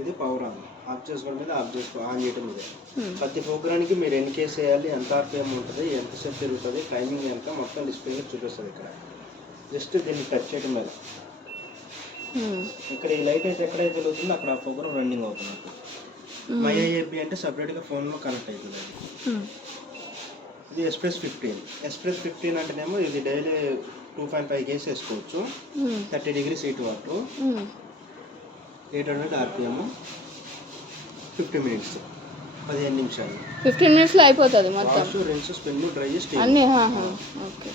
ఇది power of చేసుకోవడం మీద ఆన్ చేయడం మీద. ప్రతి ప్రోగ్రామ్కి మీరు ఎన్ని కేసు వేయాలి, ఎంత ఆర్పిఎం ఉంటుంది, ఎంతసేపు తిరుగుతుంది, టైమింగ్ ఎంత మొత్తం డిస్ప్లేలో చూపిస్తుంది. ఇక్కడ జస్ట్ దీన్ని టచ్ చేయడం మీద ఇక్కడ ఈ లైట్ అయితే ఎక్కడైతే వెలుగుతుందో అక్కడ ఆ ప్రోగ్రామ్ రన్నింగ్ అవుతుంది. మై ఐఏబి అంటే సపరేట్గా ఫోన్లో కనెక్ట్ అవుతుంది. ఇది ఎక్స్ప్రెస్ 15 అంటేనేమో ఇది డైలీ 2.5 కేసు వేసుకోవచ్చు. 30 degrees heat water, 800 RPM, 50 minutes, 15 నిమిషాలు. 15 minutesలో అయిపోతుంది మొత్తం. రిన్స్, స్పిన్, డ్రై, స్టీమ్ అన్నీ. ఓకే.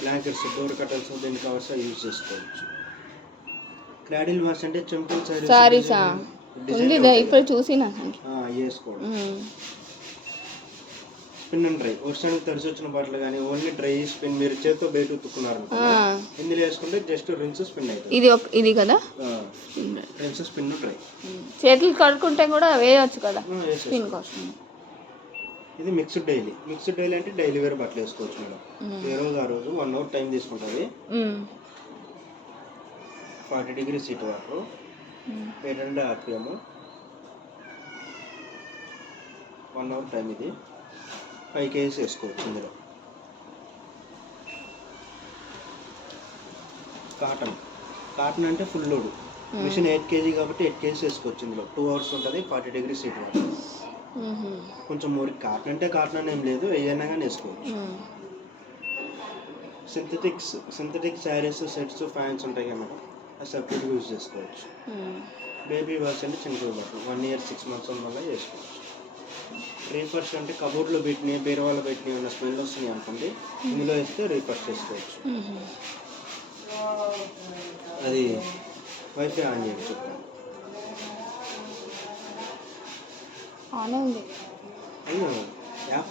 బ్లాంకెట్స్, డోర్ కటర్స్, దీని కవర్స్ యూజ్ చేసుకోవచ్చు. క్రాడిల్ వాష్ అంటే చెంపుల్ సారీస్ ఉంది, ఇప్పుడు చూసిన వేసుకోవడం. స్పిన్ అండ్ డ్రై, వర్షానికి తడిసి వచ్చిన బట్టలు కానీ ఓన్లీ డ్రై స్పిన్ మీరు చేతితో బయట ఉతుక్కున్నారు ఇందులో వేసుకుంటే జస్ట్ రిన్స్ స్పిన్ అవుతుంది. ఇది కదా రిన్స్, స్పిన్, డ్రై. చేతులు కడుక్కుంటే కూడా వేయవచ్చు కదా స్పిన్ కోసం. ఇది మిక్స్డ్ డైలీ అంటే డైలీ వేర్ బట్టలు వేసుకోవచ్చు మేడం. ఏ రోజు ఆ రోజు 1 hour టైం తీసుకుంటుంది. 40 degrees heat water, 800 RPM, 1 hour time. ఇది 5 kgs వేసుకోవచ్చు. ఇందులో కాటన్ అంటే ఫుల్ లోడ్ మిషన్ 8 kg కాబట్టి 8 kgs వేసుకోవచ్చు. ఇందులో 2 hours ఉంటుంది, 40 degrees హీట్ వాటర్. కొంచెం మురికి కాటన్ అంటే కాటన్ అని ఏం లేదు, ఏదైనా కానీ వేసుకోవచ్చు. సింథటిక్ శారీస్, సెట్స్, ఫ్యాన్స్ ఉంటాయి కదా మేడం, అది సపరేట్గా యూజ్ చేసుకోవచ్చు. బేబీ వాష్ అంటే చిన్న బట్టలు 1 year 6 months ఉన్న వల్ల చేసుకోవచ్చు. రీఫర్ష్ అంటే కబోర్డ్లో పెట్టినవి, బీరువాలో పెట్టినవి ఉన్న స్మెల్ వస్తున్నాయి అనుకోండి, ఇందులో వేస్తే రీఫర్ష్ చేసుకోవచ్చు. అది వైఫై ఆన్ చేయండి చెప్తాను. ఆన్ ఉంది యాప్